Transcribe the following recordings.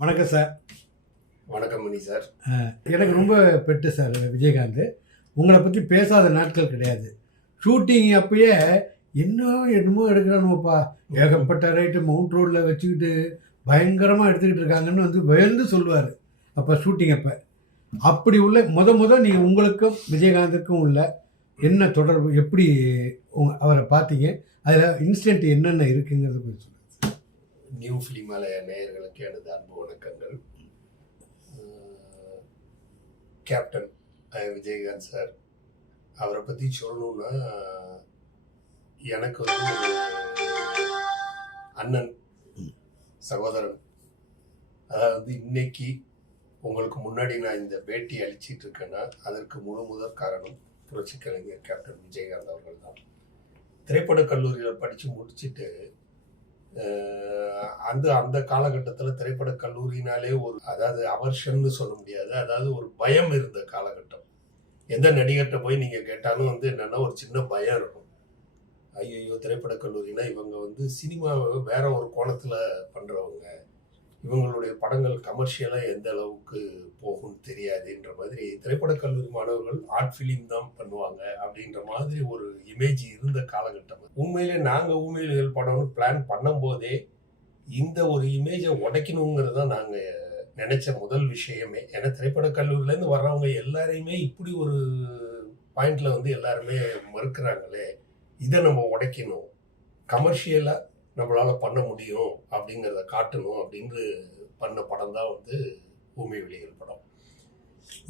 வணக்கம் சார். வணக்கம் மணி சார். எனக்கு ரொம்ப பெட்டு சார் விஜயகாந்த். உங்களை பற்றி பேசாத நாட்கள் கிடையாது. ஷூட்டிங் அப்பயே என்ன என்னமோ எடுக்கிறானுப்பா ஏகப்பட்ட ரைட்டு மவுண்ட் ரோடில் வச்சுக்கிட்டு பயங்கரமாக எடுத்துக்கிட்டு இருக்காங்கன்னு வந்து பயந்து சொல்லுவார். அப்போ ஷூட்டிங் அப்போ. அப்படி உள்ள முத முத நீங்கள் உங்களுக்கும் விஜயகாந்துக்கும் உள்ள என்ன தொடர்பு எப்படி உங்க அவரை பார்த்தீங்க? அதில் இன்சிடென்ட் என்னென்ன இருக்குங்கிறது கொஞ்சம் சொல்லுங்கள் நியூ ஃபிலிமாலய நேயர்களுக்கு எனது அன்பு வணக்கங்கள். Captain Vijayakanth sir. அவரை பற்றி சொல்லணும்னா எனக்கு வந்து அண்ணன் சகோதரன். அதாவது இன்னைக்கு உங்களுக்கு முன்னாடி நான் இந்த பேட்டி அளிச்சிட்டு இருக்கேன்னா அதற்கு முழு முதற் காரணம் புரட்சி கலைஞர் கேப்டன் விஜயகாந்த் அவர்கள் தான். திரைப்படக் கல்லூரியில் படித்து முடிச்சுட்டு அந்த அந்த காலகட்டத்தில் திரைப்பட கல்லூரினாலே ஒரு அதாவது அவர்ஷன்னு சொல்ல முடியாது. அதாவது ஒரு பயம் இருந்த காலகட்டம். எந்த நடிகர்கிட்ட போய் நீங்கள் கேட்டாலும் வந்து என்னென்னா ஒரு சின்ன பயம் இருக்கும். ஐயோ திரைப்பட கல்லூரினா இவங்க வந்து சினிமாவை வேற ஒரு கோணத்தில் பண்ணுறவங்க இவங்களுடைய படங்கள் கமர்ஷியலாக எந்த அளவுக்கு போகும்னு தெரியாதுன்ற மாதிரி திரைப்பட கல்லூரி மாணவர்கள் ஆர்ட் ஃபிலிம் தான் பண்ணுவாங்க அப்படின்ற மாதிரி ஒரு இமேஜ் இருந்த காலகட்டம் உண்மையிலே நாங்கள் உண்மையில் படம்னு பிளான் பண்ணும்போதே இந்த ஒரு இமேஜை உடைக்கணுங்கிறது தான் நாங்கள் நினைச்ச முதல் விஷயமே. ஏன்னா திரைப்பட கல்லூரியிலேருந்து வர்றவங்க எல்லாரையுமே இப்படி ஒரு பாயிண்ட்ல வந்து எல்லாருமே மறுக்கிறாங்களே இதை நம்ம உடைக்கணும். கமர்ஷியலாக நம்மளால பண்ண முடியும் அப்படிங்கிறத காட்டணும் அப்படின்னு பண்ண படம் தான் வந்து ஊமை வெளிகள் படம்.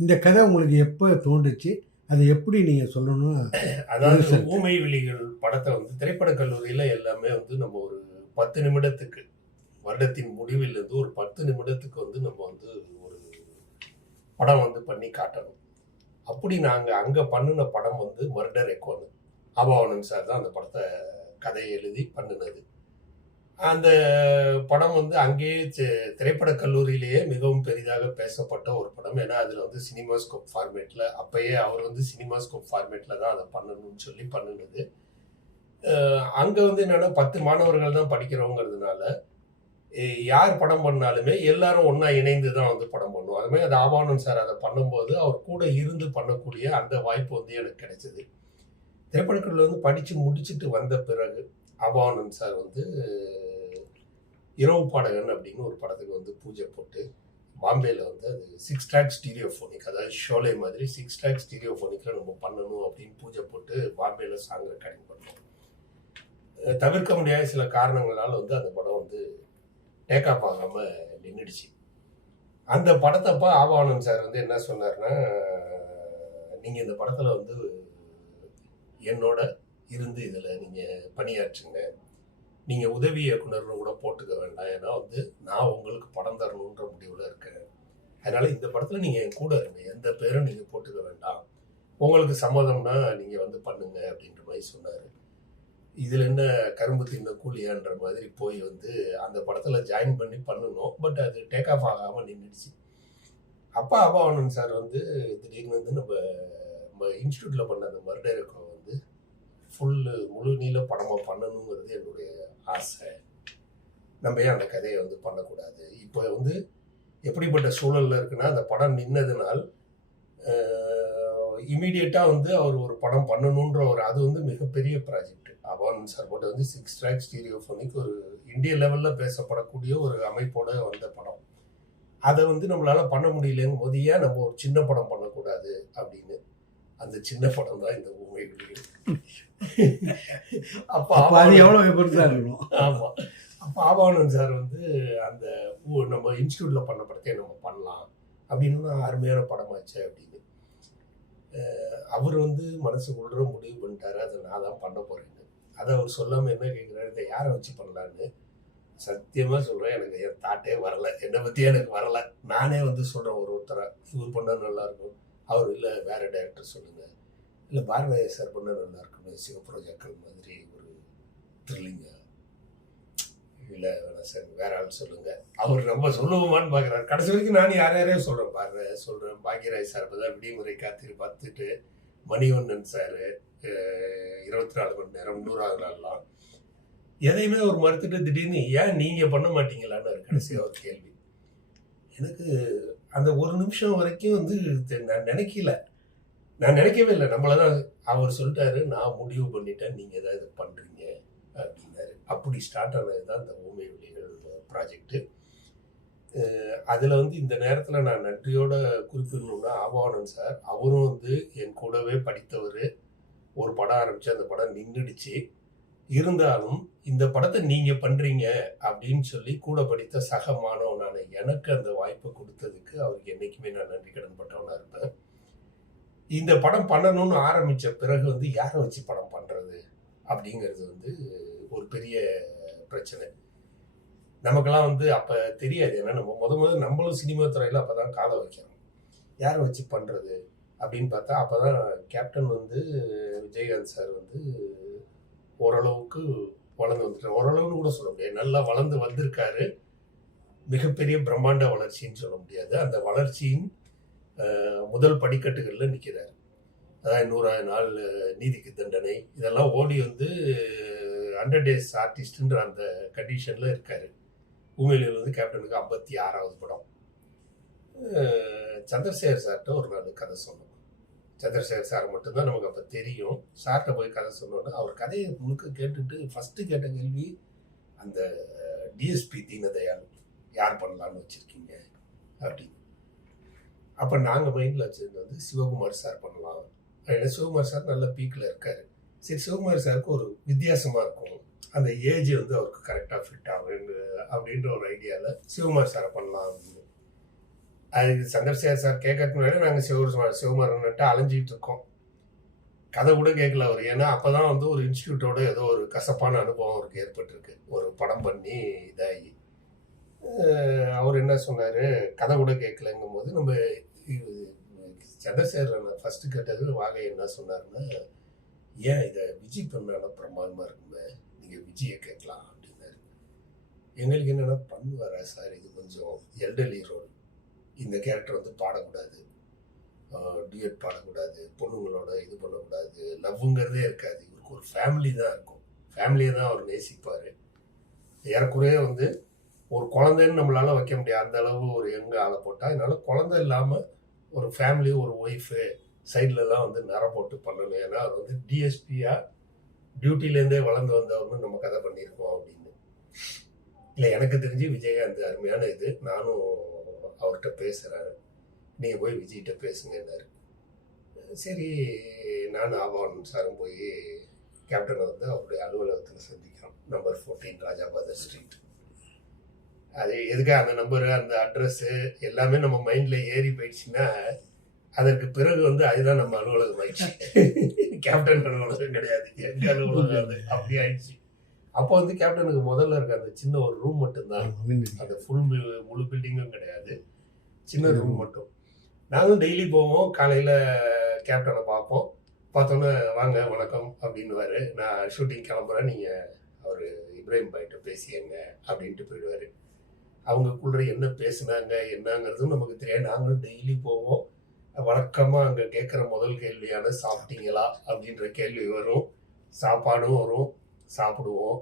இந்த கதை உங்களுக்கு எப்போ தோன்றுச்சு? அதை எப்படி நீங்கள் சொல்லணும் அதாவது. ஊமை விழிகள் படத்தை வந்து திரைப்பட கல்லூரியில எல்லாமே வந்து நம்ம ஒரு பத்து நிமிடத்துக்கு வருடத்தின் முடிவில் இருந்து ஒரு பத்து நிமிடத்துக்கு வந்து நம்ம வந்து ஒரு படம் வந்து பண்ணி காட்டணும். அப்படி நாங்க அங்க பண்ணின படம் வந்து மர்டர் எக்கோனு அபாவனன் சார் தான் அந்த படத்தை கதையை எழுதி பண்ணினது. அந்த படம் வந்து அங்கேயே திரைப்படக் திரைப்பட கல்லூரியிலேயே மிகவும் பெரிதாக பேசப்பட்ட ஒரு படம். ஏன்னா அதில் வந்து சினிமாஸ்கோப் ஃபார்மேட்டில் அப்பயே அவர் வந்து சினிமாஸ்கோப் ஃபார்மேட்டில் தான் அதை பண்ணணும்னு சொல்லி பண்ணினது. அங்கே வந்து என்னென்னா பத்து மாணவர்கள் தான் படிக்கிறவங்கிறதுனால யார் படம் பண்ணாலுமே எல்லாரும் ஒன்றா இணைந்து தான் வந்து படம் பண்ணுவோம். அதுமாதிரி அது ஆபானன் சார் அதை பண்ணும்போது அவர் கூட இருந்து பண்ணக்கூடிய அந்த வாய்ப்பு வந்து எனக்கு கிடைச்சது. திரைப்படக்கல்ல வந்து படித்து முடிச்சுட்டு வந்த பிறகு அபானந்த் சார் வந்து இரவு பாடகன் அப்படின்னு ஒரு படத்துக்கு வந்து பூஜை போட்டு பாம்பேயில் வந்து அது சிக்ஸ் ட்ராக் ஸ்டீரியோஃபோனிக் அதாவது ஷோலே மாதிரி சிக்ஸ் ட்ராக் ஸ்டீரியோஃபோனிக்கில் நம்ம பண்ணணும் அப்படின்னு பூஜை போட்டு பாம்பேயில் சாங் ரெக்கார்டிங் பண்ணோம். தவிர்க்க முடியாத சில காரணங்களால் வந்து அந்த படம் வந்து டேக் ஆஃப் ஆகாமல் நின்றுடுச்சு அந்த படத்தப்போ ஆபானன் சார் வந்து என்ன சொன்னார்னா நீங்கள் இந்த படத்தில் வந்து என்னோட இருந்து இதில் நீங்கள் பணியாற்றுங்க. நீங்கள் உதவி இயக்குனர்னு கூட போட்டுக்க வேண்டாம். ஏன்னா வந்து நான் உங்களுக்கு படம் தரணுன்ற முடிவில் இருக்கேன். அதனால் இந்த படத்தில் நீங்கள் என் கூட இருங்க. எந்த பேரும் நீங்கள் போட்டுக்க வேண்டாம். உங்களுக்கு சம்மதம்னா நீங்கள் வந்து பண்ணுங்க அப்படின்ற மாதிரி சொன்னார். இதில் என்ன கரும்பு தின்ன கூலியான்ற மாதிரி போய் வந்து அந்த படத்தில் ஜாயின் பண்ணி பண்ணணும். பட் அது டேக் ஆஃப் ஆகாமல் நின்றுடுச்சு அப்பா அபாவனன் சார் வந்து திடீர்னு வந்து நம்ம நம்ம இன்ஸ்டியூட்டில் பண்ண அந்த மர்டருக்கும் ஃபுல்லு முழு நீள படமாக பண்ணணுங்கிறது என்னுடைய ஆசை. நம்ம ஏன் அந்த கதையை வந்து பண்ணக்கூடாது? இப்போ வந்து எப்படிப்பட்ட சூழலில் இருக்குன்னா அந்த படம் நின்னதுனால் இமீடியட்டாக வந்து அவர் ஒரு படம் பண்ணணுன்ற ஒரு அது வந்து மிகப்பெரிய ப்ராஜெக்ட். அவன் சார் போட்டு வந்து சிக்ஸ் ட்ராக் ஸ்டீரியோஃபோனிக் ஒரு இந்திய லெவலில் பேசப்படக்கூடிய ஒரு அமைப்போட வந்த படம். அதை வந்து நம்மளால் பண்ண முடியலங்கும் போது ஏன் நம்ம ஒரு சின்ன படம் பண்ணக்கூடாது அப்படின்னு? அந்த சின்ன படம் தான் இந்த உண்மை அப்போ அது எவ்வளோ பெருசாக இருக்கணும் ஆமா. அப்போ ஆபானன் சார் வந்து அந்த நம்ம இன்ஸ்டியூட்ல பண்ண படத்தை நம்ம பண்ணலாம். அப்படின்னு அருமையான படமாச்சு அப்படின்னு. அவர் வந்து மனசுக்குள்ள முடிவு பண்ணிட்டாரு. அதை நான் தான் பண்ண போறேன்னு அதை அவர் சொல்லாம என்ன கேட்குறாரு இதை யாரை வச்சு பண்ணலான்னு சத்தியமா சொல்றேன். எனக்கு என் தாட்டே வரல. என்னை பத்தி எனக்கு வரல. நானே வந்து சொல்றேன். ஒரு ஒருத்தரை இவர் பண்ணா நல்லா இருக்கும். அவர் இல்லை வேற டைரக்டர் சொல்லுங்க. இல்லை பாரதிய சார் பண்ண நல்லா சிவ சிவப்புரஜாக்கள் மாதிரி ஒரு த்ரில்லிங்கா இல்லை வேணாம் சார் வேற ஆள் சொல்லுங்க. அவர் ரொம்ப சொல்லுவோமான்னு பார்க்குறாரு கடைசி வரைக்கும் நான் யார் யாரையும் சொல்கிறேன் பாரு சொல்கிறேன் பாக்யராஜ் சார் தான் விடிமுறை காத்திரி பார்த்துட்டு மணிவண்ணன் சார் இருபத்தி நாலு மணி நேரம் நூறாவது நாள்லாம். எதையுமே அவர் மறுத்துட்டு திடீர்னு ஏன் நீங்கள் பண்ண மாட்டீங்களான்னு கடைசியாக ஒரு கேள்வி. எனக்கு அந்த ஒரு நிமிஷம் வரைக்கும் வந்து தெ- நான் நினைக்கல. நான் நினைக்கவே இல்லை. நம்மளை தான் அவர் சொல்லிட்டாரு நான் முடிவு பண்ணிட்டேன். நீங்கள் ஏதாவது பண்ணுறீங்க அப்படின்னாரு. அப்படி ஸ்டார்ட் ஆனது தான் இந்த ஊமை விலைகள் ப்ராஜெக்ட்டு அதில் வந்து இந்த நேரத்தில் நான் நன்றியோட குறிப்பிடணும்னா ஆவானன் சார். அவரும் வந்து என் கூடவே படித்தவர். ஒரு படம் ஆரம்பித்து அந்த படம் நின்றுடுச்சு இருந்தாலும் இந்த படத்தை நீங்கள் பண்ணுறீங்க அப்படின்னு சொல்லி கூட படித்த சக மாணவனான எனக்கு அந்த வாய்ப்பை கொடுத்ததுக்கு அவருக்கு என்றைக்குமே நான் நன்றி கடன் பட்டவனாக இருப்பேன். இந்த படம் பண்ணணும்னு ஆரம்பித்த பிறகு வந்து யாரை வச்சு படம் பண்ணுறது அப்படிங்கிறது வந்து ஒரு பெரிய பிரச்சனை. நமக்கெல்லாம் வந்து அப்போ தெரியாது. ஏன்னா நம்ம முத முதல்ல நம்மளும் சினிமா துறையில் அப்போ தான் காலை வைக்கிறோம். யாரை வச்சு பண்ணுறது அப்படின்னு பார்த்தா அப்போ தான் கேப்டன் வந்து விஜயகாந்த் சார் வந்து ஓரளவுக்கு வளர்ந்து வந்துட்டார். ஓரளவுன்னு கூட சொல்ல முடியாது. நல்லா வளர்ந்து வந்திருக்காரு. மிகப்பெரிய பிரம்மாண்ட வளர்ச்சின்னு சொல்ல முடியாது. அந்த வளர்ச்சியின் முதல் படிக்கட்டுகளில் நிற்கிறார் அதான் நூறாவது நாள் நீதிக்கு தண்டனை. இதெல்லாம் ஓடி வந்து ஹண்ட்ரட் டேஸ் ஆர்டிஸ்ட்ன்ற அந்த கண்டிஷனில் இருக்கார். உண்மையில வந்து கேப்டனுக்கு ஐம்பத்தி ஆறாவது படம். சந்திரசேகர் சார்கிட்ட ஒரு நாள் கதை சொன்னோம். சந்திரசேகர் சார் மட்டும்தான் நமக்கு அப்போ தெரியும். சார்கிட்ட போய் கதை சொன்னோன்னு அவர் கதையை முழுக்க கேட்டுட்டு ஃபஸ்ட்டு கேட்ட கேள்வி அந்த டிஎஸ்பி தீனதயாள் யார் பண்ணலான்னு வச்சுருக்கீங்க? அப்படின்னு. அப்போ நாங்கள் மைண்டில் வச்சுருந்தது வந்து சிவகுமார் சார் பண்ணலாம். ஏன்னா சிவகுமார் சார் நல்ல பீக்கில் இருக்கார். சரி சிவகுமார் சாருக்கு ஒரு வித்தியாசமாக இருக்கும். அந்த ஏஜ் வந்து அவருக்கு கரெக்டாக ஃபிட் ஆகும் அப்படின்ற ஒரு ஐடியாவில் சிவகுமார் சாரை பண்ணலாம். அப்படின்னு அது சந்திரசேகர் சார் கேட்கறதுக்கு முன்னாடி நாங்கள் சிவகுமார் சிவகுமாரன்ட்டு அலைஞ்சிட்டு இருக்கோம். கதை கூட கேட்கல அவர். ஏன்னா அப்போ தான் வந்து ஒரு இன்ஸ்டியூட்டோட ஏதோ ஒரு கசப்பான அனுபவம் அவருக்கு ஏற்பட்டிருக்கு. ஒரு படம் பண்ணி இதாகி. அவர் என்ன சொன்னார்? கதை கூட கேட்கலங்கும் போது நம்ம சந்திரசேகரன் ஃபஸ்ட்டு கேட்டது வாகை என்ன சொன்னார்னா ஏன் இதை விஜய் பண்ணாலும் பிரமாதமாக இருக்குமே? நீங்கள் விஜயை கேட்கலாம் அப்படின்னாரு. எங்களுக்கு என்னென்னா பண்ணுவாரா சார்? இது கொஞ்சம் எல்டர்லி ரோல் இந்த கேரக்டர் வந்து பாடக்கூடாது. டிஎட் பாடக்கூடாது. பொண்ணுங்களோட இது பண்ணக்கூடாது. லவ்வுங்கிறதே இருக்காது. இவருக்கு ஒரு ஃபேமிலி தான் இருக்கும். ஃபேமிலியை தான் அவர் நேசிப்பார். ஏறக்குறைய வந்து ஒரு குழந்தைன்னு நம்மளால வைக்க முடியாது. அந்த அளவு ஒரு எங்க ஆளை போட்டால் அதனால குழந்தை இல்லாமல் ஒரு ஃபேமிலி ஒரு ஒய்ஃபு சைட்லலாம் வந்து நர போட்டு பண்ணணும். ஏன்னா அவர் வந்து டிஎஸ்பியாக டியூட்டிலேருந்தே வளர்ந்து வந்தவர்னு நம்ம கதை பண்ணியிருக்கோம் அப்படின்னு. இல்லை எனக்கு தெரிஞ்சு விஜயகாந்த் அருமையான இது. நானும் அவர்கிட்ட பேசுகிறேன் நீங்கள் போய் விஜய்கிட்ட பேசுங்கன்னாரு சரி நானும் ஆபவன் சாரும் போய் கேப்டனை வந்து அவருடைய அலுவலகத்தில் சந்திக்கிறோம். நம்பர் ஃபோர்டீன் ராஜாபாதர் ஸ்ட்ரீட் அது எதுக்காக அந்த நம்பரு அந்த அட்ரஸ்ஸு எல்லாமே நம்ம மைண்டில் ஏறி போயிடுச்சுன்னா அதற்கு பிறகு வந்து அதுதான் நம்ம அலுவலகம் ஆயிடுச்சு. கேப்டன் அலுவலகம் கிடையாது. எங்க அலுவலகம் அது? அப்படி ஆயிடுச்சு. அப்போ வந்து கேப்டனுக்கு முதல்ல இருக்க அந்த சின்ன ஒரு ரூம் மட்டும்தான். அந்த ஃபுல் முழு பில்டிங்கும் கிடையாது. சின்ன ரூம் மட்டும். நாங்களும் டெய்லி போவோம். காலையில் கேப்டனை பார்ப்போம். பார்த்தோன்னே வாங்க வணக்கம் அப்படின்னுவாரு. நான் ஷூட்டிங் கிளம்புறேன். நீங்கள் அவர் இப்ராஹிம் பாய்கிட்ட பேசியங்க அப்படின்ட்டு போயிடுவார். அவங்களுக்குள்ள என்ன பேசுனாங்க என்னங்கிறதும் நமக்கு தெரியாது. நாங்களும் டெய்லி போவோம். வழக்கமாக அங்கே கேட்குற முதல் கேள்வியான சாப்பிட்டீங்களா? அப்படின்ற கேள்வி வரும். சாப்பாடும் வரும். சாப்பிடுவோம்.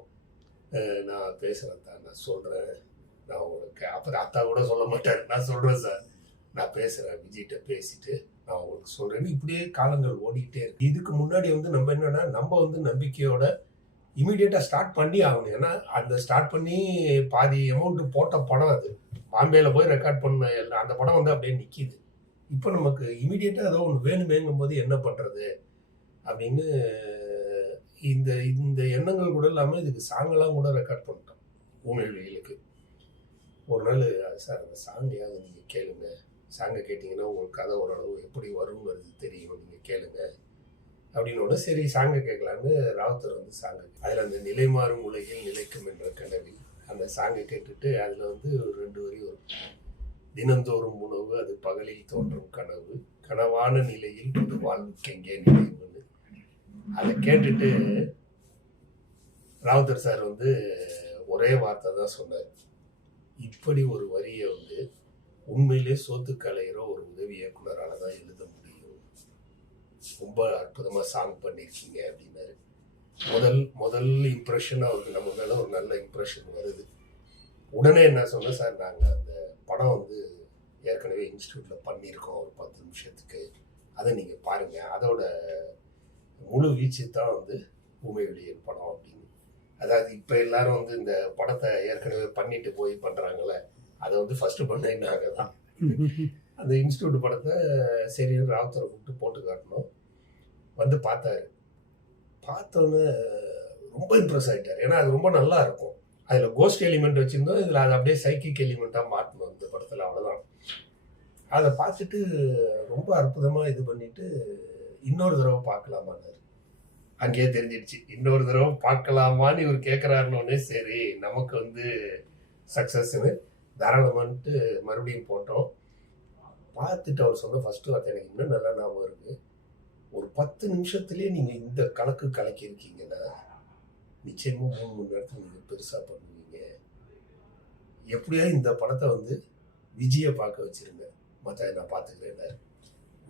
நான் பேசுகிறேன் தான் நான் சொல்கிறேன் நான் உங்களுக்கு அப்புறம் அத்தா கூட சொல்ல மாட்டார். நான் சொல்கிறேன் சார். நான் பேசுகிறேன் விஜய்கிட்ட பேசிட்டு நான் உங்களுக்கு சொல்கிறேன்னு இப்படியே காலங்கள் ஓடிக்கிட்டே இருக்கு. இதுக்கு முன்னாடி வந்து நம்ம என்னென்னா நம்ம வந்து நம்பிக்கையோட இமீடியட்டாக ஸ்டார்ட் பண்ணி ஆகணும். ஏன்னா அந்த ஸ்டார்ட் பண்ணி பாதி அமௌண்ட்டு போட்ட படம் அது. பாம்பேயில் போய் ரெக்கார்ட் பண்ண எல்லாம் அந்த படம் வந்து அப்படியே நிற்கிது இப்போ நமக்கு இமீடியட்டாக ஏதோ ஒன்று வேணுமேங்கும் போது என்ன பண்ணுறது அப்படின்னு இந்த இந்த எண்ணங்கள் கூட இல்லாமல் இதுக்கு சாங்கெல்லாம் கூட ரெக்கார்ட் பண்ணிட்டோம். ஊமையொலிகளுக்கு ஒரு நாள் சார் அந்த சாங்கையாவது நீங்கள் கேளுங்க. சாங்கை கேட்டிங்கன்னா உங்களுக்கு கதை ஓரளவு எப்படி வருங்கிறது தெரியும். நீங்கள் கேளுங்கள் அப்படின்னோட சரி சாங்கை கேட்கலான்னு ராவுத்தர் வந்து சாங்கை அதில் அந்த நிலை மாறும் உலகில் நிலைக்கும் என்ற கனவில் அந்த சாங்கை கேட்டுட்டு அதில் வந்து ஒரு ரெண்டு வரி வரும். தினந்தோறும் உணவு அது பகலில் தோன்றும் கனவு. கனவான நிலையில் ஒரு வாழ்வுக்கெங்கே நினைவுன்னு. அதை கேட்டுட்டு ராவுத்தர் சார் வந்து ஒரே வார்த்தை தான் சொன்னார். இப்படி ஒரு வரியை வந்து உண்மையிலே சோத்து கலையிற ஒரு உதவி இயக்குனரால் தான் எழுத ரொம்ப அற்புதமா சாங் பண்ணியிருக்கீங்க அப்படின்னாரு. முதல் முதல் இம்ப்ரெஷன் அவருக்கு நம்ம மேல ஒரு நல்ல இம்ப்ரெஷன் வருது. உடனே என்ன சொன்னேன் சார் நாங்கள் அந்த படம் வந்து ஏற்கனவே இன்ஸ்டியூட்டில் பண்ணியிருக்கோம் ஒரு பத்து நிமிஷத்துக்கு. அதை நீங்கள் பாருங்கள் அதோட முழு வீச்சு தான் வந்து ஊமை வெளியல் படம் அப்படின்னு. அதாவது இப்போ எல்லாரும் வந்து இந்த படத்தை ஏற்கனவே பண்ணிட்டு போய் பண்ணுறாங்கல்ல அதை வந்து ஃபஸ்ட்டு பண்ண நாங்கள் தான் அந்த இன்ஸ்டியூட் படத்தை சரி ராவுத்தரை கூப்பிட்டு போட்டு காட்டணும். வந்து பார்த்தாரு பார்த்தோன்னே ரொம்ப இம்ப்ரெஸ் ஆகிட்டார் ஏன்னா அது ரொம்ப நல்லா இருக்கும். அதில் கோஸ்ட் எலிமெண்ட் வச்சுருந்தோம். இதில் அதை அப்படியே சைக்கிக் எலிமெண்ட்டாக மாற்றணும் இந்த படத்தில். அவ்வளோதான் அதை பார்த்துட்டு ரொம்ப அற்புதமாக இது பண்ணிட்டு இன்னொரு தடவை பார்க்கலாமான்னாரு. அங்கேயே தெரிஞ்சிடுச்சு. இன்னொரு தடவை பார்க்கலாமான்னு இவர் கேட்குறாருன்னொடனே சரி நமக்கு வந்து சக்ஸஸ்னு தாராளமான்ட்டு மறுபடியும் போட்டோம். பார்த்துட்டு அவர் சொன்ன ஃபஸ்ட்டு வார்த்தை எனக்கு இன்னும் நல்லா ஞாபகம் இருக்குது ஒரு பத்து நிமிஷத்துலேயே நீங்கள் இந்த கணக்கு கலக்கியிருக்கீங்கன்னா நிச்சயமாக மூணு மணி நேரத்தில் நீங்கள் பெருசாக பண்ணுவீங்க. எப்படியா இந்த படத்தை வந்து விஜயை பார்க்க வச்சிருங்க. மற்ற நான் பார்த்துக்கிறேன்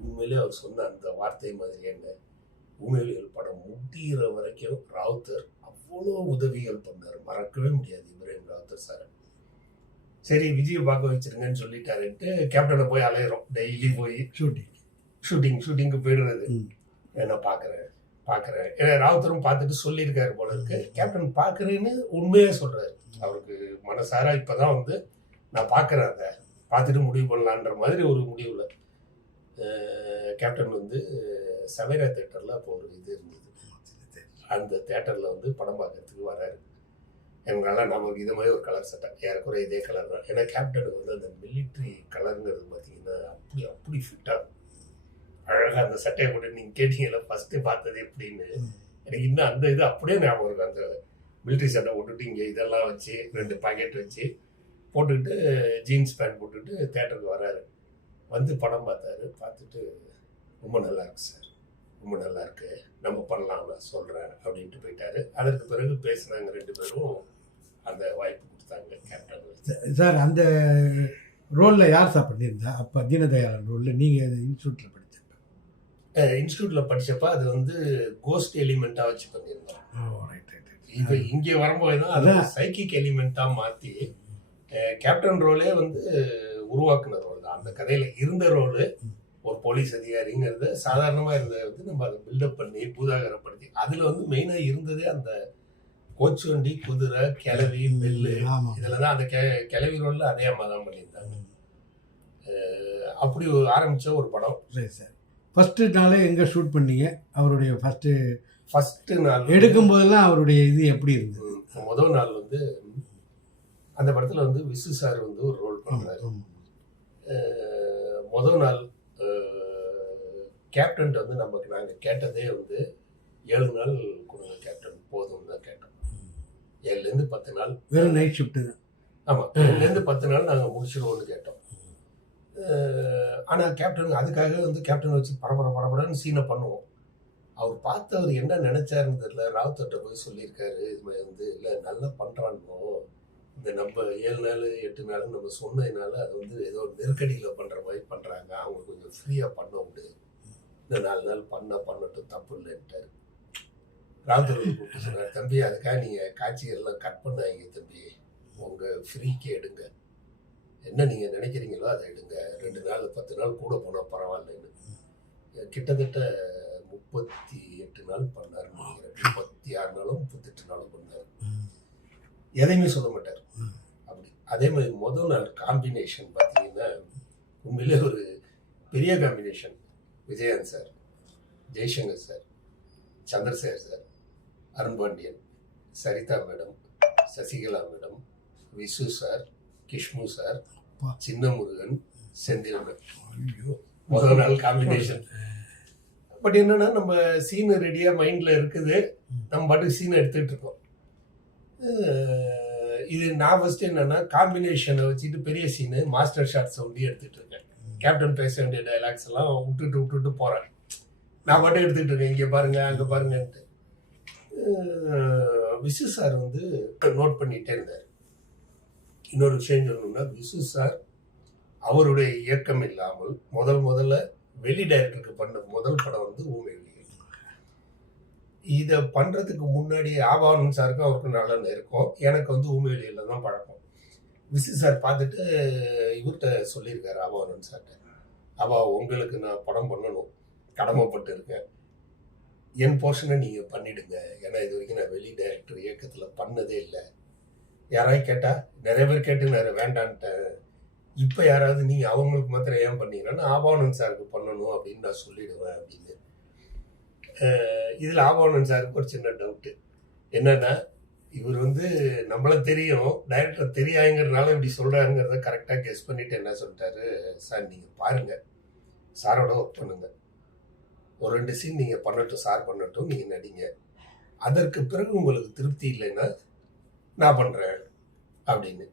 உண்மையிலே அவர் சொன்ன அந்த வார்த்தை மாதிரி என்ன? உண்மையிலியல் படம் முடிகிற வரைக்கும் ராவுத்தர் அவ்வளோ உதவிகள் பண்ணார். மறக்கவே முடியாது இப்ராஹிம் ராவுத்தர் சார். சரி விஜயை பார்க்க வச்சிருங்கன்னு சொல்லிட்டாருன்ட்டு கேப்டனை போய் அலையிறோம். டெய்லி போய் ஷூட்டிங் ஷூட்டிங் ஷூட்டிங்க்கு போயிடுறது. நான் பார்க்குறேன் பார்க்குறேன் ஏன்னா ராவுத்தரும் பார்த்துட்டு சொல்லியிருக்காரு போல இருக்கு. கேப்டன் பார்க்குறேன்னு உண்மையே சொல்கிறாரு அவருக்கு மனசார இப்போ தான் வந்து நான் பார்க்குறேன் அதை. பார்த்துட்டு முடிவு பண்ணலான்ற மாதிரி ஒரு முடிவில் கேப்டன் வந்து சவேரா தேட்டரில் அப்போ ஒரு இது இருந்தது. அந்த தேட்டரில் வந்து படம் பார்க்கறதுக்கு வராரு. எங்களால் நமக்கு இது மாதிரி ஒரு கலர் சட்டை ஏறக்குறைய இதே கலர் தான். ஏன்னா கேப்டனுக்கு வந்து அந்த மிலிட்ரி கலருங்கிறது பார்த்தீங்கன்னா அப்படி அப்படி ஃபிட்டாக அழகாக அந்த சட்டையை கூட நீங்கள் கேட்டீங்கல்ல ஃபஸ்ட்டு பார்த்தது எப்படின்னு. எனக்கு இன்னும் அந்த இது அப்படியே ஞாபகம் இருக்கு. அந்த மிலிட்ரி சட்டை போட்டுட்டு இங்கே இதெல்லாம் வச்சு ரெண்டு பாக்கெட் வச்சு போட்டுக்கிட்டு ஜீன்ஸ் பேண்ட் போட்டுட்டு தேட்டருக்கு வராரு. வந்து படம் பார்த்தாரு. பார்த்துட்டு ரொம்ப நல்லா இருக்கு சார் ரொம்ப நல்லா இருக்கு. நம்ம பண்ணலாம் நான் சொல்கிறேன் அப்படின்ட்டு போயிட்டாரு. அதற்கு பிறகு பேசினாங்க ரெண்டு பேரும். அந்த வாய்ப்பு கொடுத்தாங்க கேப்டன் சார் அந்த ரோலில் யார் சார் பண்ணியிருந்தா? அப்போ தீனதயாளன் ரோலில் நீங்கள் இன்ஸ்டியூட்டில் படிச்சப்ப இன்ஸ்டியூட்டில் படிச்சப்ப அது வந்து கோஸ்ட் எலிமெண்ட்டாக வச்சு ரைட் இப்போ இங்கே வரும்போது தான் அதை. சைக்கிக் எலிமெண்ட்டாக மாற்றி கேப்டன் ரோலே வந்து உருவாக்குன ரோல் தான். அந்த கதையில் இருந்த ரோலு ஒரு போலீஸ் அதிகாரிங்கிறது சாதாரணமாக இருந்ததை வந்து நம்ம அதை பில்டப் பண்ணி பூதாகரப்படுத்தி அதில் வந்து மெயினாக இருந்ததே அந்த கோச்சு வண்டி குதிரை கிளவி பெல்லு ஆமாம் இதில் தான் அந்த கெ கிளவி ரோலில் அதே அம்மா தான் பண்ணியிருந்தாங்க அப்படி ஆரம்பித்த ஒரு படம். சரி சார். ஃபஸ்ட்டு நாளே எங்கே ஷூட் பண்ணீங்க? அவருடைய ஃபஸ்ட்டு ஃபஸ்ட்டு நாள் எடுக்கும் போதெல்லாம் அவருடைய இது எப்படி இருந்தது? முதல் நாள் வந்து அந்த படத்துல வந்து விசு சார் வந்து ஒரு ரோல் ஆமாம். அஹ், முதல் நாள் கேப்டன் வந்து நமக்கு நாங்க கேட்டதே வந்து ஏழு நாள் கொடுங்க கேப்டன் போதும் தான் கேட்டோம். ஏழுல இருந்து பத்து நாள். வெறும் நைட் ஷிஃப்ட்டு தான். ஆமா ஏழுல இருந்து பத்து நாள் நாங்க முடிச்சிடுவோம்னு கேட்டோம். ஆனால் கேப்டன் அதுக்காக வந்து கேப்டன் வச்சு பரபர பரபரன்னு சீனை பண்ணுவோம். அவர் பார்த்தவர் என்ன நினைச்சாருன்னு தெரியல. ராவுத்தர்கிட்ட போய் சொல்லியிருக்காரு இது மாதிரி வந்து இல்லை நல்லா பண்ணுறான்னோ இந்த நம்ம ஏழு நாள் எட்டு நாள் நம்ம சொன்னதுனால அது வந்து ஏதோ நெருக்கடியில் பண்ணுற மாதிரி பண்ணுறாங்க அவங்க கொஞ்சம் ஃப்ரீயாக பண்ண விடு. இந்த நாலு நாள் பண்ண பண்ணட்டும் தப்பு இல்லைன்ட்டார். ராவுத்தர் கூப்பிட்டு சொன்னார் தம்பி அதுக்காக நீங்கள் காட்சிகள்லாம் கட் பண்ணாங்க தம்பி. உங்கள் ஃப்ரீக்கே எடுங்க. என்ன நீங்க நினைக்கிறீங்களோ அதை எடுங்க. ரெண்டு நாள் பத்து நாள் கூட போனா பரவாயில்லன்னு. கிட்டத்தட்ட முப்பத்தி எட்டு நாள் பண்ணார். முப்பத்தி ஆறு நாளும் முப்பத்தெட்டு நாளும் பண்ணார். எதையுமே சொல்ல மாட்டார். அப்படி. அதே மாதிரி முதல் நாள் காம்பினேஷன் பார்த்தீங்கன்னா உண்மையிலே ஒரு பெரிய combination Vijayakanth sir Jaishankar sir Chandrasekhar sir Arun Pandian Saritha madam Sasikala madam Visu sir Kishmu sir. சின்ன முருகன் செந்தில் மேடம் ஐயோ. முதல் நாள் காம்பினேஷன் பட் என்னன்னா நம்ம சீன் ரெடியா மைண்ட்ல இருக்குது. நம்ம பாட்டுக்கு சீனை எடுத்துட்டு இருக்கோம். இது நான் ஃபர்ஸ்ட் என்னன்னா காம்பினேஷனை வச்சுட்டு பெரிய சீனு மாஸ்டர் ஷாட்ஸ் ஒண்டி எடுத்துட்டு இருக்கேன். கேப்டன் பேச வேண்டிய டைலாக்ஸ் எல்லாம் விட்டுட்டு விட்டுட்டு போறேன். நான் பாட்டு எடுத்துட்டு இருக்கேன். இங்க பாருங்க அங்க பாருங்கன்ட்டு. விசு சார் வந்து நோட் பண்ணிட்டே இருந்தார். இன்னொரு விஷயம் சொல்லணும்னா விசு சார் அவருடைய இயக்கம் இல்லாமல் முதல் முதல்ல வெளி டைரக்டருக்கு பண்ண முதல் படம் வந்து ஊமை வெளியில் இதை பண்ணுறதுக்கு முன்னாடி ஆபாவனம் சாருக்கும் அவருக்கும் நல்ல இருக்கும் எனக்கு வந்து ஊமை வெளியில் தான் பழக்கம். விசு சார் பார்த்துட்டு இவர்கிட்ட சொல்லியிருக்காரு அபாவனன் சார்கிட்ட அவா உங்களுக்கு நான் படம் பண்ணணும். கடமைப்பட்டு இருக்கேன். என் போர்ஷனை நீங்கள் பண்ணிடுங்க. ஏன்னா இது வரைக்கும் நான் வெளி டைரக்டர் இயக்கத்தில் பண்ணதே இல்லை. யாராவது கேட்டால் நிறைய பேர் கேட்டு நான் வேண்டான்ட்டேன் இப்போ யாராவது நீங்கள் அவங்களுக்கு மாத்திரம் ஏன் பண்ணீங்கன்னா ஆபாவனன் சாருக்கு பண்ணணும் அப்படின்னு நான் சொல்லிடுவேன் அப்படின்னு. இதில் ஆபாவனன் சாருக்கு ஒரு சின்ன டவுட்டு என்னன்னா இவர் வந்து நம்மளை தெரியும் டைரக்டர் தெரியாங்கிறதுனால இப்படி சொல்கிறாங்கிறத கரெக்டாக கெஸ் பண்ணிவிட்டு என்ன சொல்லிட்டாரு? சார் நீங்கள் பாருங்கள் சாரோட ஒர்க் பண்ணுங்கள் ஒரு ரெண்டு சீன் நீங்கள் பண்ணட்டும் சார் பண்ணட்டும் நீங்கள் நடிங்க. அதற்கு பிறகு உங்களுக்கு திருப்தி இல்லைன்னா நான் பண்ணுறேன் அப்படின்னு.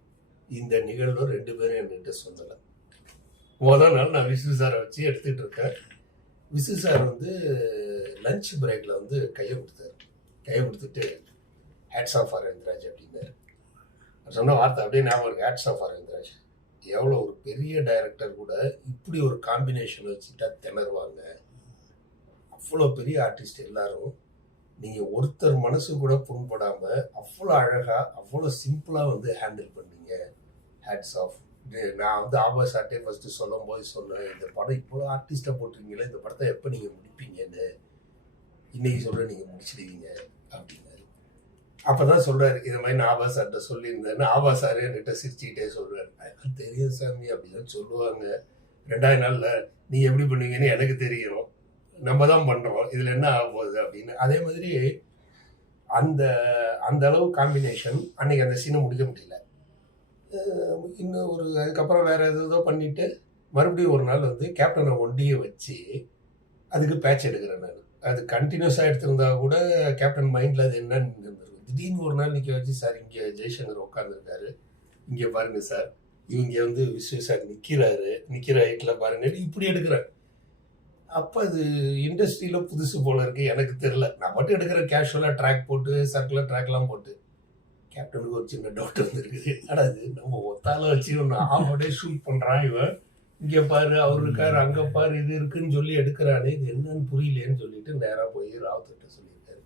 இந்த நிகழ்வு ரெண்டு பேரும் என்கிட்ட சொல்லலை. முதல் நாள் நான் விசு சாரை வச்சு எடுத்துக்கிட்டு இருக்கேன். விசு சார் வந்து லஞ்ச் பிரேக்கில் வந்து கையை கொடுத்தாரு. கையை கொடுத்துட்டு ஹேட்ஸ் ஆஃப் அரவிந்த்ராஜ் அப்படின்னாரு சொன்ன வார்த்தை அப்படியே ஞாபகம் இருக்கு. ஹேட்ஸ் ஆஃப் அரவிந்த்ராஜ் எவ்வளோ ஒரு பெரிய டைரக்டர் கூட இப்படி ஒரு காம்பினேஷன் வச்சுட்டா திணறுவாங்க. அவ்வளோ பெரிய ஆர்டிஸ்ட் எல்லாரும் நீங்கள் ஒருத்தர் மனசு கூட புண்படாமல் அவ்வளோ அழகாக அவ்வளோ சிம்பிளாக வந்து ஹேண்டில் பண்ணீங்க. ஹேட்ஸ் ஆஃப் நான் வந்து ஆபா சார்ட்டே ஃபஸ்ட்டு சொல்லும் போது சொன்னேன் இந்த படம் இவ்வளோ ஆர்டிஸ்ட்டை போட்டிருக்கீங்களே இந்த படத்தை எப்போ நீங்கள் முடிப்பீங்கன்னு? இன்னைக்கு சொல்கிறேன் நீங்கள் முடிச்சிடுவீங்க அப்படின்னாரு. அப்போ தான் சொல்கிறாரு இது மாதிரி நான் ஆபா சார்கிட்ட சொல்லியிருந்தேன்னு ஆபா சார் என்கிட்ட சிரிச்சுக்கிட்டே சொல்கிறாரு தெரியும் சாமி அப்படிதான் சொல்லுவாங்க. ரெண்டாயிரம் நாளில் நீங்கள் எப்படி பண்ணுவீங்கன்னு எனக்கு தெரியும். நம்ம தான் பண்ணுறோம் இதில் என்ன ஆக போகுது அப்படின்னு. அதே மாதிரி அந்த அந்த அளவு காம்பினேஷன் அன்னைக்கு அந்த சீனை முடிக்க முடியல. இன்னும் ஒரு அதுக்கப்புறம் வேறு ஏதோ பண்ணிவிட்டு மறுபடியும் ஒரு நாள் வந்து கேப்டனை ஒண்டியை வச்சு அதுக்கு பேட்ச் எடுக்கிறேன் நான். அது கண்டினியூஸாக எடுத்திருந்தா கூட கேப்டன் மைண்டில் அது என்னன்னு இருந்திருக்கும். திடீர்னு ஒரு நாள் நிற்க வச்சு சார் இங்கே ஜெய்சங்கர் உட்காந்துருக்காரு இங்கே பாருங்க சார். இவங்க வந்து விஸ்வ சார் நிற்கிறாரு நிற்கிற ஹைட்டில் பாருங்க. இப்படி எடுக்கிறேன். அப்போ அது இண்டஸ்ட்ரியில் புதுசு போல இருக்கு எனக்கு தெரில நான் மட்டும் எடுக்கிற கேஷுவலாக ட்ராக் போட்டு சர்க்குலர் ட்ராக்லாம் போட்டு கேப்டனுக்கு ஒரு சின்ன டவுட் வந்துருக்குது. ஆனால் அது நம்ம ஒத்தால வச்சு ஒன்று ஆஃப் ஷூட் பண்ணுறான் இவன். இங்கே பாரு அவர் இருக்காரு அங்கே பாரு இது இருக்குன்னு சொல்லி எடுக்கிறானே இது என்னன்னு புரியலேன்னு சொல்லிட்டு நேராக போய் ராவுத்திட்ட சொல்லியிருக்காரு.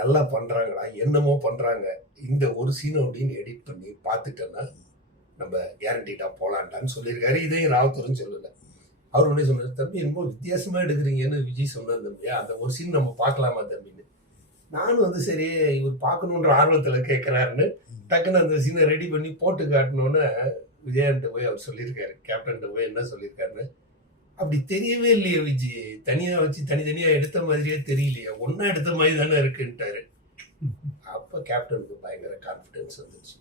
நல்லா பண்ணுறாங்கடா என்னமோ பண்ணுறாங்க இந்த ஒரு சீன் அப்படின்னு எடிட் பண்ணி பார்த்துட்டோன்னா நம்ம கேரண்டீடாக போகலான்டான்னு சொல்லியிருக்காரு. இதையும் ராவுத்தரும் சொல்லலை. அவர் உடனே சொன்னார் தம்பி ரொம்ப வித்தியாசமாக எடுக்கிறீங்கன்னு விஜய் சொன்னார் தம்பியா அந்த ஒரு சீன் நம்ம பார்க்கலாமா தம்பின்னு? நானும் வந்து சரி இவர் பார்க்கணுன்ற ஆர்வத்தில் கேட்குறாருன்னு டக்குன்னு அந்த சீனை ரெடி பண்ணி போட்டு காட்டணுன்னு விஜயான்ட்ட போய் அவர் சொல்லியிருக்காரு கேப்டன்ட்ட போய் என்ன சொல்லியிருக்காருன்னு. அப்படி தெரியவே இல்லையே விஜய் தனியாக வச்சு தனித்தனியாக எடுத்த மாதிரியே தெரியலையே. ஒன்றா எடுத்த மாதிரி தானே இருக்குன்ட்டாரு. அப்போ கேப்டனுக்கு பயங்கர கான்ஃபிடென்ஸ் வந்துச்சு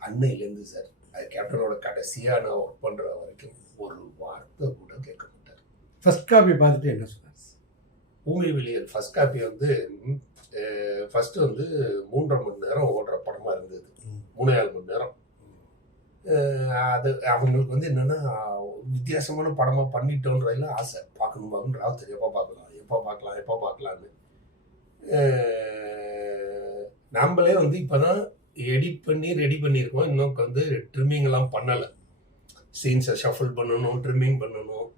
அன்னையிலேருந்து சார் அது கேப்டனோட கடைசியாக நான் ஒர்க் பண்ணுற வரைக்கும் ஒரு வார்த்தை கூட கேட்க மாட்டார் ஃபர்ஸ்ட் காப்பி பார்த்துட்டு என்ன சொன்னார்? பூமி வெளியல் ஃபர்ஸ்ட் காப்பி வந்து ஃபர்ஸ்ட் வந்து மூன்றரை மணி நேரம் ஓடுற படமா இருந்தது. மூணே ஏழு மணி நேரம். அது அவங்களுக்கு வந்து என்னன்னா வித்தியாசமான படமா பண்ணிட்டோன்றதுல ஆசை. பார்க்கணும் பார்க்கணும் ராத்திரி எப்போ பார்க்கலாம்? எப்போ பார்க்கலாம்? எப்போ பார்க்கலான்னு நாமளே வந்து இப்போதான் எடிட் பண்ணி ரெடி பண்ணியிருக்கோம். இன்னும் வந்து ட்ரிம்மிங் எல்லாம் பண்ணலை. சீன்ஸை ஷஃபிள் பண்ணணும் ட்ரிம்மிங் பண்ணணும்.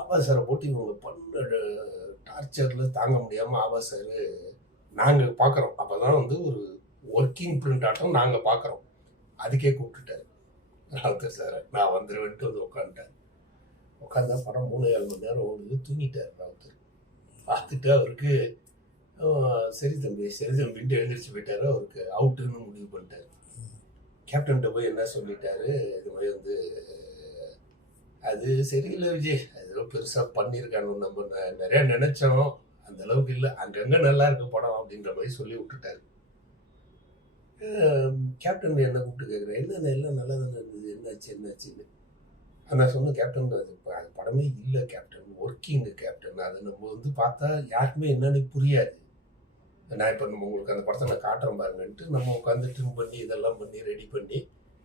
ஆபாசரை போட்டு இவங்க பண்ண டார்ச்சரில் தாங்க முடியாமல் ஆபாசர் நாங்கள் பார்க்குறோம் அப்போ தான் வந்து ஒரு ஒர்க்கிங் பிரிண்ட் ஆட்டம் நாங்கள் பார்க்குறோம் அதுக்கே கூப்பிட்டுட்டாரு. ராவுத்தர் சார் நான் வந்துடுவேன்ட்டு வந்து உட்காந்துட்டேன் உட்காந்தா படம் மூணு ஏழு மணி நேரம் ஓடுது. தூங்கிட்டார் ராவுத்தர் பார்த்துட்டு அவருக்கு சரி தம்பி சரி தம்பின்ட்டு எழுந்திரிச்சு போயிட்டார். அவருக்கு அவுட்டுன்னு முடிவு பண்ணிட்டார். கேப்டன்கிட்ட போய் என்ன சொல்லிட்டாரு? இது மாதிரி வந்து அது சரியில்லை விஜய். அதெல்லாம் பெருசாக பண்ணியிருக்கானு நம்ம நிறையா நினச்சோம். நினைச்சோம் அந்த அளவுக்கு இல்லை. அங்கங்கே நல்லா இருக்கு படம் அப்படின்ற மாதிரி சொல்லி விட்டுட்டாரு. கேப்டன் என்ன கூப்பிட்டு கேட்குறேன் என்னென்ன எல்லாம் நல்லா தானே இருந்தது? என்னாச்சு என்னாச்சுன்னு. நான் சொன்னேன் கேப்டன் அது அது படமே இல்லை கேப்டன். Working captain. அதை நம்ம வந்து பார்த்தா யாருக்குமே என்னன்னு புரியாது. நான் இப்போ நம்ம உங்களுக்கு அந்த படத்தை நான் காட்டுறேன் பாருங்கன்ட்டு நம்ம உட்காந்து ட்ரிம் பண்ணி இதெல்லாம் பண்ணி ரெடி பண்ணி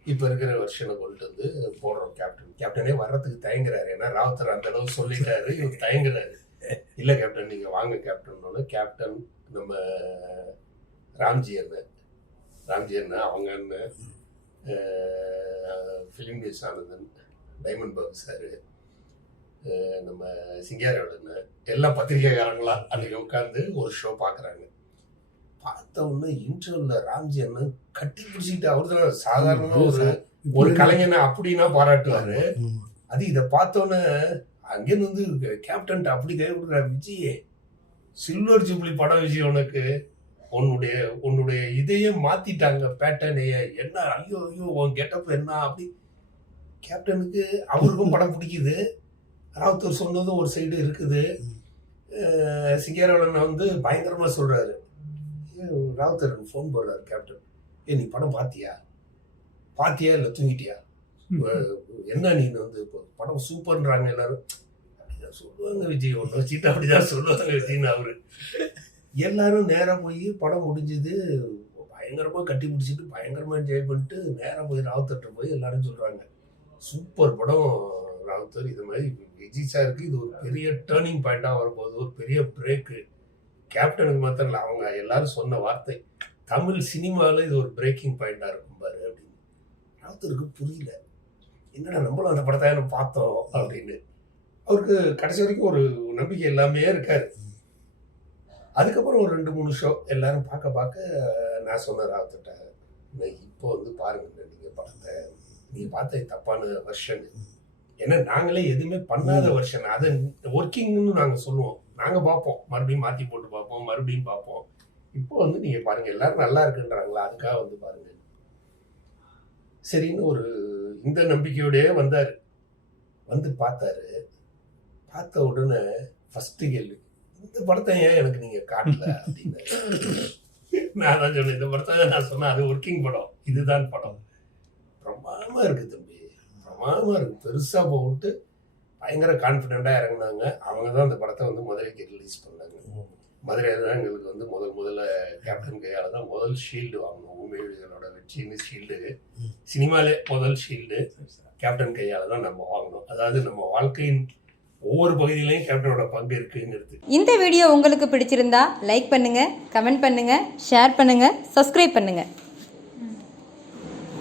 இப்போ இருக்கிற வருஷனை கொண்டு வந்து போடுறோம் கேப்டன் கேப்டனே வர்றதுக்கு தயங்குறாரு. ஏன்னா ராவுத்தர் அந்த அளவு சொல்லிட்டாரு. இவர் தயங்குறாரு. இல்லை கேப்டன் நீங்கள் வாங்க கேப்டன் கேப்டன் நம்ம ராம்ஜி அண்ணன். ராம்ஜி அண்ணன் அவங்க அண்ணன் film news Anandan diamond Babu sir நம்ம சிங்காரோட அண்ணன் எல்லா பத்திரிகைக்காரங்களா அன்றைக்கி உட்காந்து ஒரு ஷோ பார்க்குறாங்க பார்த்த உடனே இன்டர்வல்ல ராம்ஜி அண்ணன் கட்டி பிடிச்சிட்டு அவரு தான் சாதாரண ஒரு ஒரு கலைஞனை அப்படின்னா பாராட்டுவாரு. அது இதை பார்த்தோன்னே அங்கேருந்து வந்து கேப்டன் அப்படி கை கொடுக்குறாரு விஜய் சில்வர் ஜூப்ளி படம் விஜய் உனக்கு. உன்னுடைய உன்னுடைய இதையே மாத்திட்டாங்க பேட்டர்னைய என்ன ஐயோ ஐயோ உன் கெட்டப் என்ன? அப்படி கேப்டனுக்கு அவருக்கும் படம் பிடிக்குது. ராவுத்தர் சொன்னதும் ஒரு சைடு இருக்குது. சிங்காரவளன் வந்து பயங்கரமா சொல்றாரு. ஏன் ராவுத்தருக்கு ஃபோன் போடுறாரு கேப்டன் ஏ நீ படம் பாத்தியா? பாத்தியா இல்லை தூங்கிட்டியா? என்ன நீ வந்து இப்போ படம் சூப்பர்ன்றாங்க எல்லாரும். அப்படிதான் சொல்லுவாங்க விஜய் ஒன்று வச்சுட்டு அப்படிதான் சொல்லுவாங்க விஜய்னு அவரு. எல்லாரும் நேரா போய் படம் முடிஞ்சது. பயங்கரமா கட்டி பிடிச்சிட்டு பயங்கரமா என்ஜாய் பண்ணிட்டு நேரா போய் ராவுத்தர்கிட்ட போய் எல்லாரும் சொல்றாங்க. சூப்பர் படம் ராவுத்தர் இது மாதிரி விஜய் சாருக்கு இது ஒரு பெரிய டேர்னிங் பாயிண்டா வரப்போகுது ஒரு பெரிய பிரேக்கு கேப்டனுக்கு மாத்திரம் இல்லை அவங்க எல்லாரும் சொன்ன வார்த்தை தமிழ் சினிமாவில் இது ஒரு பிரேக்கிங் பாயிண்டா இருக்கும் பாரு அப்படின்னு. ராவுத்தருக்கு புரியல. என்னடா நம்மளும் அந்த படத்தை நம்ம பார்த்தோம் அப்படின்னு. அவருக்கு கடைசி வரைக்கும் ஒரு நம்பிக்கை எல்லாமே இருக்காரு. அதுக்கப்புறம் ஒரு ரெண்டு மூணு ஷோ எல்லாரும் பார்க்க பார்க்க நான் சொன்ன ராவுத்திட்ட இப்போ வந்து பாருங்க நீங்க படத்தை நீங்க பார்த்த தப்பான வெர்ஷன் ஏன்னா நாங்களே எதுவுமே பண்ணாத வெர்ஷன் அதை ஒர்க்கிங்னு நாங்க சொல்லுவோம். நாங்கள் பார்ப்போம். மறுபடியும் மாற்றி போட்டு பார்ப்போம். மறுபடியும் பார்ப்போம். இப்போ வந்து நீங்கள் பாருங்கள் எல்லாரும் நல்லா இருக்குன்றாங்களா? அதுக்காக வந்து பாருங்கள் சரின்னு ஒரு இந்த நம்பிக்கையோடயே வந்தார். வந்து பார்த்தாரு. பார்த்த உடனே ஃபஸ்ட்டு கேள்வி இந்த படத்தை ஏன் எனக்கு நீங்கள் காட்டல அப்படின்னு. நான் தான் சொன்னேன் இந்த படத்தை நான் சொன்னேன். அது ஒர்க்கிங் படம். இதுதான் படம். பிரமாதமாக இருக்குது தம்பி. பிரமாதமாக இருக்குது பெருசாக போட்டு பயங்கர கான்ஃபிடெண்ட்டாக இறங்குனாங்க. அவங்க தான் அந்த படத்தை வந்து மதுரைக்கு ரிலீஸ் பண்ணாங்க. மதுரையில் தான் எங்களுக்கு வந்து முதல் முதல்ல கேப்டன் கையால் தான் முதல் ஷீல்டு வாங்கணும். உண்மையோட வெற்றின்னு ஷீல்டு சினிமாலே முதல் ஷீல்டு கேப்டன் கையால் தான் நம்ம வாங்கணும். அதாவது நம்ம வாழ்க்கையின் ஒவ்வொரு பகுதியிலையும் கேப்டனோட பங்கு இருக்குங்கிறது. இந்த வீடியோ உங்களுக்கு பிடிச்சிருந்தா லைக் பண்ணுங்க கமெண்ட் பண்ணுங்க ஷேர் பண்ணுங்க சப்ஸ்கிரைப் பண்ணுங்க.